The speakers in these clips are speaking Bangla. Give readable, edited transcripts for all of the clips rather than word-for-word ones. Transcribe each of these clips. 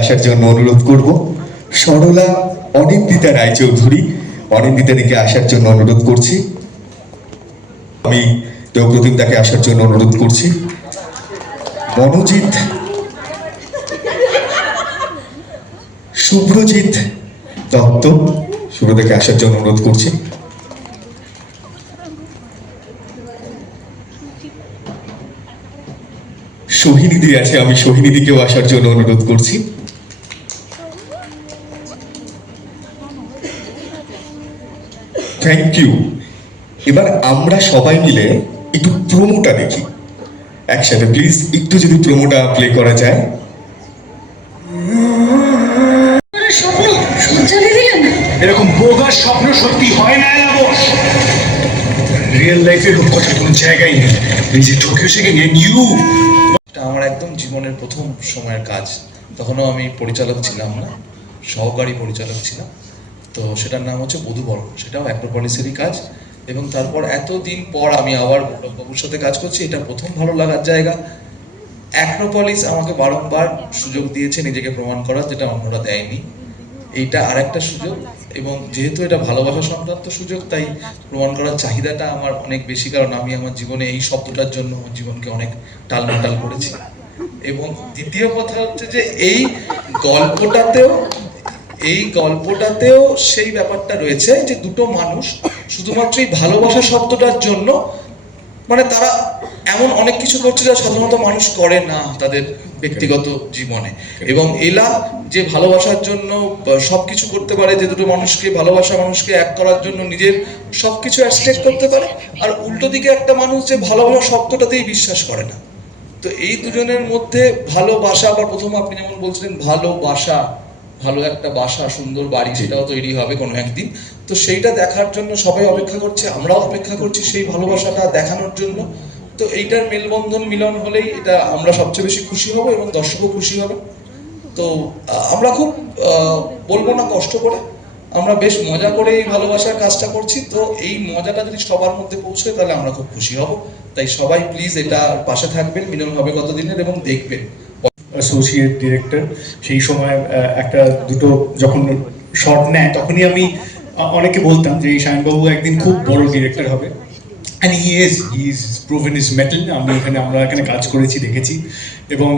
আসার জন্য অনুরোধ করব। সরলা অনিন্দিতা রায়চৌধুরী, অনিন্দিতাকে আসার জন্য অনুরোধ করছি। আমি দেবপ্রতিম তাকে আসার জন্য অনুরোধ করছি। মনোজিৎ, শুভ্রজিৎ দত্ত, শুভ্রদাকে আসার জন্য অনুরোধ করছি। সোহিনীদি আছে, আমি সোহিনীদিকেও আসার জন্য অনুরোধ করছি। Thank you. এবার আমরা সবাই মিলে একটু প্রোমোটা দেখি একসাথে, প্লিজ একটু যদি প্রোমোটা প্লে করা যায়। এরকম বোগাস স্বপ্ন সত্যি হয় না বস। রিয়েল লাইফে রূপকথার কোনো জায়গাই নেই। নিজে টোকিও শিখে নিয়ে নিউ। আমার একদম জীবনের প্রথম সময়ের কাজ, তখনও আমি পরিচালক ছিলাম না, সহকারী পরিচালক ছিলাম। তো সেটার নাম হচ্ছে বধূবরণ, সেটাও অ্যাক্রোপলিসেরই কাজ। এবং তারপর এতদিন পর আমি আবার বাবুর সাথে কাজ করছি, এটা প্রথম ভালো লাগার জায়গা। অ্যাক্রোপলিস আমাকে বারংবার সুযোগ দিয়েছে নিজেকে প্রমাণ করার, যেটা অন্যরা দেয়নি। এইটা আর একটা সুযোগ, এবং যেহেতু এটা ভালোবাসা সংক্রান্ত সুযোগ, তাই প্রমাণ করার চাহিদাটা আমার অনেক বেশি, কারণ আমি আমার জীবনে এই শব্দটার জন্য আমার জীবনকে অনেক টালমাটাল করেছি। এবং দ্বিতীয় কথা হচ্ছে যে এই গল্পটাতেও সেই ব্যাপারটা রয়েছে যে দুটো মানুষ শুধুমাত্র এই ভালোবাসা শব্দটার জন্য, মানে তারা এমন অনেক কিছু করছে যা সাধারণত মানুষ করে না তাদের ব্যক্তিগত জীবনে। এবং এলা যে ভালোবাসার জন্য সবকিছু করতে পারে, যে দুটো মানুষকে ভালোবাসা মানুষকে এক করার জন্য নিজের সবকিছু অ্যাস্টেক করতে পারে, আর উল্টো দিকে একটা মানুষ যে ভালোবাসা শব্দটাতেই বিশ্বাস করে না। তো এই দুজনের মধ্যে ভালোবাসা, বা প্রথম আপনি যেমন বলছিলেন ভালোবাসা, ভালো একটা বাসা, সুন্দর বাড়ি, সেটাও তৈরি হবে কোনো একদিন। তো সেইটা দেখার জন্য সবাই অপেক্ষা করছে, আমরাও অপেক্ষা করছি সেই ভালোবাসাটা দেখানোর জন্য। তো এইটার মেলবন্ধন মিলন হলেই এটা আমরা সবচেয়ে বেশি খুশি হব, এবং দর্শকও খুশি হবে। তো আমরা খুব বলবো না কষ্ট করে, আমরা বেশ মজা করে এই ভালোবাসার কাজটা করছি। তো এই মজাটা যদি সবার মধ্যে পৌঁছয় তাহলে আমরা খুব খুশি হব। তাই সবাই প্লিজ এটা পাশে থাকবেন, মিলন হবে কতদিনের, এবং দেখবেন। অ্যাসোসিয়েট ডিরেক্টর, সেই সময় একটা দুটো যখন শট নেয় তখনই আমি অনেকে বলতাম যে এই শাহিনবাবু একদিন খুব বড় ডিরেক্টর হবে। And he is proven his metal. আমরা এখানে কাজ করেছি, দেখেছি। এবং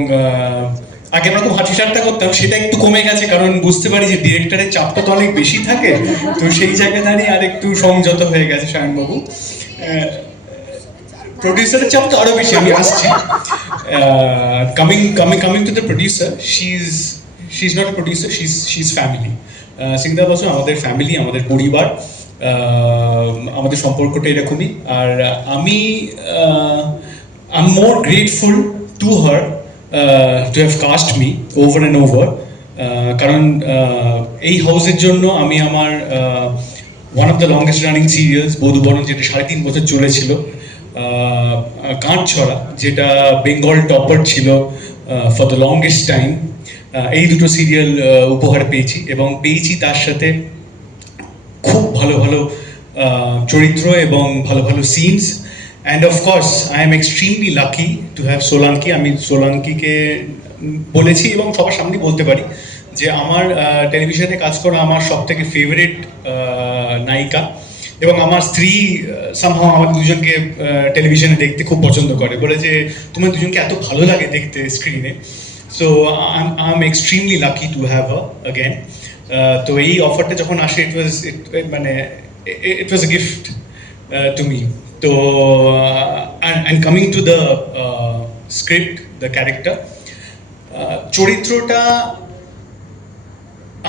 আগে আমরা তো হাসি ঠাট্টা করতাম, সেটা একটু কমে গেছে, কারণ বুঝতে পারি যে ডিরেক্টরের চাপটা তো অনেক বেশি থাকে। তো সেই জায়গায় দাঁড়িয়ে আর একটু সংযত হয়ে গেছে শাহিনবাবু। প্রডিউসারের চাপ তো আরো বেশি, আমি আসছি। coming to the producer, she's not a producer, she's family. Singda Basu আমাদের ফ্যামিলি, আমাদের পরিবার, আমাদের সম্পর্কটা এরকমই। আর আমি I'm more grateful to her to have cast me over and over, কারণ এই হাউসের জন্য আমি আমার one of the longest running serials বধূবরণ, যেটা 3.5 বছর চলেছিল, কাঁটছড়া, যেটা বেঙ্গল টপার ছিল ফর দ্য লংগেস্ট টাইম, এই দুটো সিরিয়াল উপহার পেয়েছি। এবং পেয়েছি তার সাথে খুব ভালো ভালো চরিত্র এবং ভালো ভালো scenes. And of course I am extremely lucky to have Solanki. আমি সোলাঙ্কিকে বলেছি এবং সবার সামনে বলতে পারি যে আমার টেলিভিশনে কাজ করা আমার সব থেকে ফেভারিট নায়িকা। এবং আমার স্ত্রী সামহাও আমাদের দুজনকে টেলিভিশনে দেখতে খুব পছন্দ করে, বলে যে তোমার দুজনকে এত ভালো লাগে দেখতে স্ক্রিনে। So I am extremely lucky to have her again. তো এই অফারটা যখন আসে, ইট ওয়াজ এ গিফট টু মি। তো and coming to the script, the character, চরিত্রটা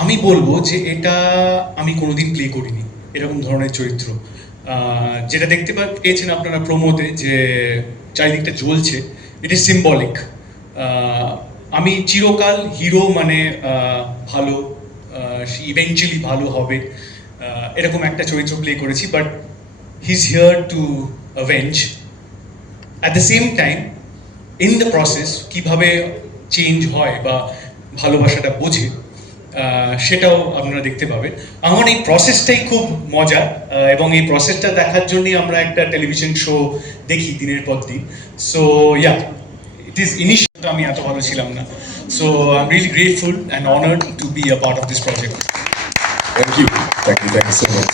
আমি বলবো যে এটা আমি কোনোদিন প্লে করিনি, এরকম ধরনের চরিত্র। যেটা দেখতে পেয়েছেন আপনারা প্রোমোতে, যে চারিদিকটা জ্বলছে, ইট ইজ সিম্বলিক। আমি চিরকাল হিরো মানে ভালো, ইভেনচুয়ালি ভালো হবে, এরকম একটা চরিত্র প্লে করেছি। But he is here two avenge. At the same time, in the process কীভাবে চেঞ্জ হয় বা ভালোবাসাটা বোঝে, সেটাও আপনারা দেখতে পাবেন। আমার এই প্রসেসটাই খুব মজা, এবং এই প্রসেসটা দেখার জন্যই আমরা একটা টেলিভিশন শো দেখি দিনের পর দিন। So yeah, it is initial. আমি এত ভালো ছিলাম না, So I'm really grateful and honored to be a part of this project. Thank you so much.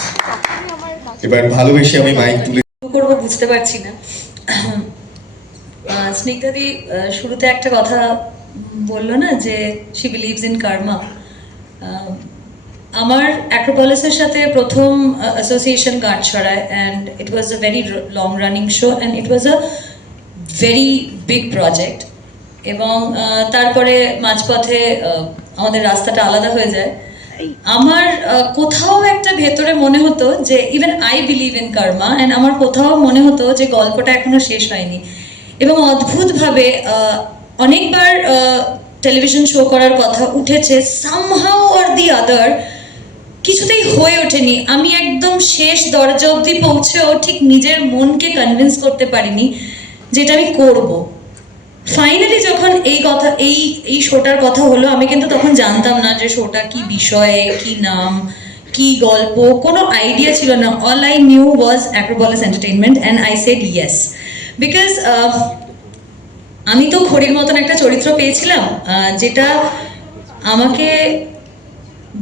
এবার ভালোবেসে আমি মাইক তুলে করবো বুঝতে পারছি না। স্নিগ্ধাদি শুরুতে একটা কথা বললো না যে শি বিলিভস ইন কার্মা। আমার অ্যাক্রোপলিসের সাথে প্রথম অ্যাসোসিয়েশন গাঁটছড়ায়, and it was a very long running show and it was a very big project. এবং তারপরে মাঝপথে আমাদের রাস্তাটা আলাদা হয়ে যায়। আমার কোথাও একটা ভেতরে মনে হতো যে even I believe in karma, and আমার কোথাও মনে হতো যে গল্পটা এখনো শেষ হয়নি। এবং অদ্ভুতভাবে অনেকবার টেলিভিশন শো করার কথা উঠেছে, সামহাউ অর দি আদার কিছুতেই হয়ে ওঠেনি। আমি একদম শেষ দরজা অবধি পৌঁছেও ঠিক নিজের মনকে কনভিন্স করতে পারিনি যেটা আমি করব। ফাইনালি যখন এই শোটার কথা হলো, আমি কিন্তু তখন জানতাম না যে শোটা কি বিষয়ে, কি নাম, কি গল্প, কোনো আইডিয়া ছিল না। All I knew was Acropolis entertainment and I said yes, because আমি তো ঘড়ির মতন একটা চরিত্র পেয়েছিলাম যেটা আমাকে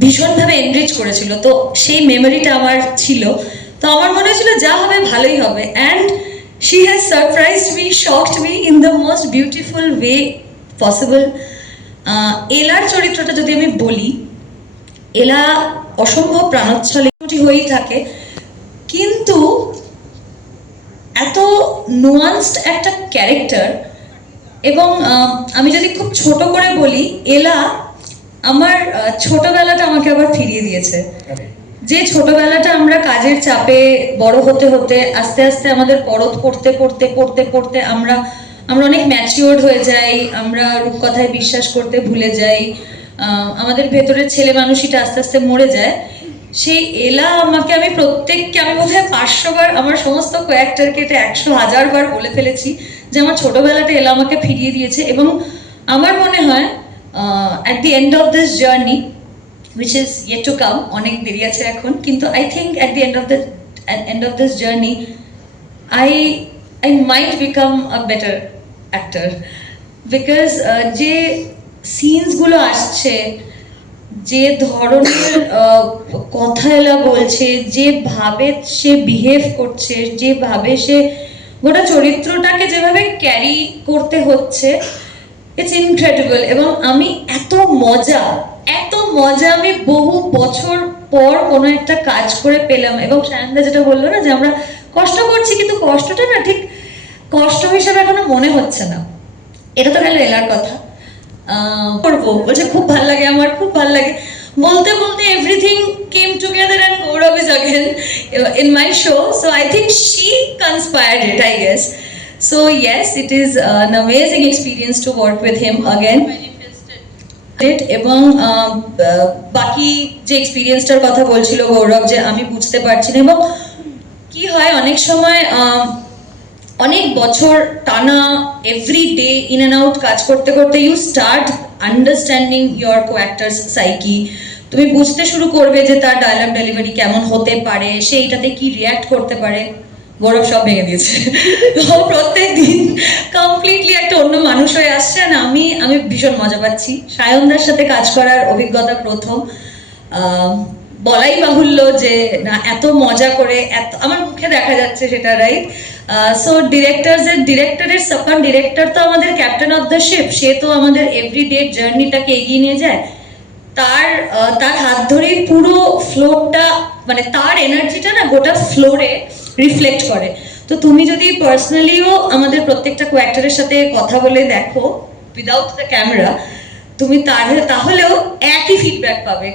ভীষণভাবে এনরিচ করেছিল। তো সেই মেমোরিটা আমার ছিল, তো আমার মনে হয়েছিল যা হবে ভালোই হবে। And she has surprised me, shocked me in the most beautiful way possible. এলার চরিত্রটা যদি আমি বলি, এলা অসম্ভব প্রাণোচ্ছল হয়েই থাকে, কিন্তু এত নুয়ান্সড একটা ক্যারেক্টার। এবং আমি যদি খুব ছোট করে বলি, এলা আমার ছোটবেলাটা আমাকে আবার ফিরিয়ে দিয়েছে। যে ছোটবেলাটা আমরা কাজের চাপে বড় হতে হতে আস্তে আস্তে আমাদের পরত পড়তে পড়তে পড়তে পড়তে আমরা অনেক ম্যাচিওর্ড হয়ে যাই, আমরা রূপকথায় বিশ্বাস করতে ভুলে যাই, আমাদের ভেতরের ছেলে মানুষটা আস্তে আস্তে মরে যায়। সেই এলা আমি প্রত্যেককে আমি বোধহয় 500 বার আমার সমস্ত ক্যারেক্টারকে এটা 100,000 বার বলে ফেলেছি যে আমার ছোটবেলাটা এলা আমাকে ফিরিয়ে দিয়েছে। এবং আমার মনে হয় at the end of this journey, which is yet to come, অনেক দেরি আছে এখন, কিন্তু I think at the end of this journey I might become a better actor, because যে সিনসগুলো আসছে, যে ধরনের কথা এলা বলছে, যেভাবে সে বিহেভ করছে, যেভাবে সে গোটা চরিত্রটাকে যেভাবে ক্যারি করতে হচ্ছে, ইটস ইনক্রেডিবল। এবং আমি এত মজা আমি বহু বছর পর কোনো একটা কাজ করে পেলাম। এবং সায়নদা যেটা বললো না যে আমরা কষ্ট করছি, কিন্তু কষ্টটা না ঠিক কষ্ট হিসাবে এখনো মনে হচ্ছে না। এটা তো গেল এলার কথা। করবো বলছে খুব ভাল লাগে, আমার খুব ভাল লাগে বলতে বলতে everything came together and Gaurav is again in my show, so I think she conspired it, I guess. So yes, it is an amazing experience to work with him again. এবং বাকি যে এক্সপিরিয়েন্সটার কথা বলছিল গৌরব, যে আমি বুঝতে পারছি না। এবং কি হয় অনেক সময় অনেক বছর টানা every day in and out কাজ করতে করতে you start understanding your co-actors psyche. তুমি বুঝতে শুরু করবে যে তার ডায়লগ ডেলিভারি কেমন হতে পারে, সে এটাতে কি রিয়্যাক্ট করতে পারে। গৌরব সব ভেঙে দিয়েছে, প্রত্যেক দিন কমপ্লিটলি একটা অন্য মানুষ হয়ে আসছে। না আমি ভীষণ মজা পাচ্ছি। সায়নদার সাথে কাজ করার অভিজ্ঞতা প্রথম, বলাই বাহুল্য যে না এত মজা করে, এত আমার মুখে দেখা যাচ্ছে সেটা, রাইট? সো ডিরেক্টরের সাবকন ডিরেক্টর তো আমাদের ক্যাপ্টেন অফ দ্য শিপ, সে তো আমাদের এভরিডে জার্নিটাকে এগিয়ে নিয়ে যায়। তার হাত ধরেই পুরো ফ্লোরটা, মানে তার এনার্জিটা না গোটা ফ্লোরে রিফ্লেক্ট করে। তো তুমি যদি পার্সোনালিও আমাদের প্রত্যেকটা কো-অ্যাক্টরের সাথে কথা বলে দেখো উইদাউট দ্য ক্যামেরা, তুমি তাহলেও একই ফিডব্যাক পাবে।